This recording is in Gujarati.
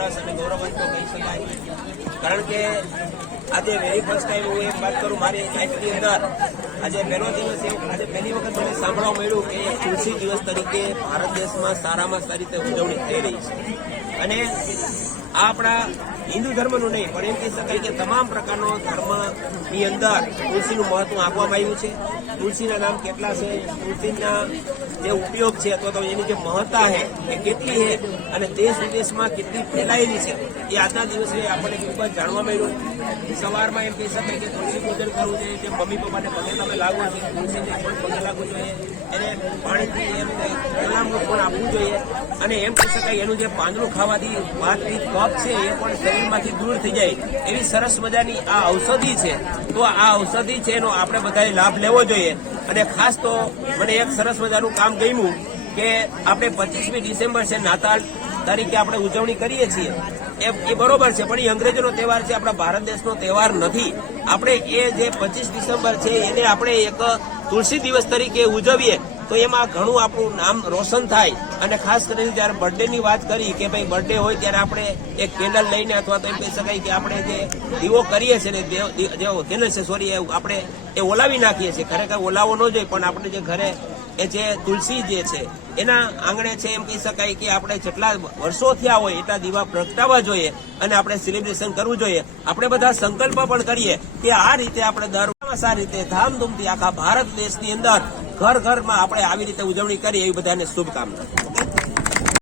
સરસ અને ગૌરવવંતો કહી શકાય. કારણ કે આજે વેરી ફર્સ્ટ ટાઈમ હું એક વાત કરું મારી લાઈફની અંદર આજે પહેલો દિવસ આજે પહેલી વખત મને સાંભળવા મળ્યું કે તુલસી દિવસ તરીકે ભારત દેશમાં સારામાં સારી રીતે ઉજવણી થઈ રહી છે. અને આ આપણા હિન્દુ ધર્મનું નહીં પણ એમ કહી શકાય કે તમામ પ્રકારનો ધર્મની અંદર તુલસીનું મહત્વ આપવામાં આવ્યું છે. તુલસીના નામ કેટલા છે, તુલસીના જે ઉપયોગ છે અથવા તો એની જે મહત્તા છે એ કેટલી છે અને દેશ વિદેશમાં કેટલી ફેલાયેલી છે એ આજના દિવસે આપણને ખૂબ જ જાણવા મળ્યું. સવારમાં એમ કહી શકાય કે તુલસી પૂજન કરવું જોઈએ, જે મમ્મી પપ્પાને પગે તમે લાગવું છે તુલસીને પણ પગે લાગવું જોઈએ, એને પાણીથી એમ કલામનું પણ આપવું જોઈએ. અને એમ કહી શકાય એનું જે પાંદડું ખાવાથી વાતની કફ છે એ પણ શરીરમાંથી દૂર થઈ જાય એવી સરસ મજાની આ ઔષધિ છે. તો આ ઔષધિ છે એનો આપણે બધાએ લાભ લેવો જોઈએ. અને ખાસ તો મને એક સરસ મજાનું કામ ગમ્યું કે આપણે 25મી ડિસેમ્બર છે નાતાલ તરીકે આપણે ઉજવણી કરીએ છીએ એ બરોબર છે, પણ એ અંગ્રેજોનો તહેવાર છે, આપણા ભારત દેશનો તહેવાર નથી. આપણે એ જે 25 ડિસેમ્બર છે એને આપણે એક તુલસી દિવસ તરીકે ઉજવીએ તો એમાં ઘણું આપણું નામ રોશન થાય. અને ખાસ કરીને જયારે બર્થડેની વાત કરી કે ભાઈ બર્થડે હોય ત્યારે આપણે એક કેન્ડલ લઈને અથવા તો એમ કહી શકાય કે આપણે જે દીવો કરીએ છીએ ને કેન્ડલ છે સોરી આપણે એ ઓલાવી નાખીએ છીએ. ખરેખર ઓલાવો ન જોઈએ પણ આપણે જે ઘરે એ જે તુલસી જે છે એના આંગણે છે એમ કહી શકાય કે આપણે જેટલા વર્ષો થયા હોય એટલા દીવા પ્રગટાવવા જોઈએ અને આપણે સેલિબ્રેશન કરવું જોઈએ. આપણે બધા સંકલ્પ પણ કરીએ કે આ રીતે આપણે દર સારી રીતે ધામધૂમથી આખા ભારત દેશની અંદર ઘર ઘરમાં આપણે આવી રીતે ઉજવણી કરીએ એવી બધાને શુભકામના.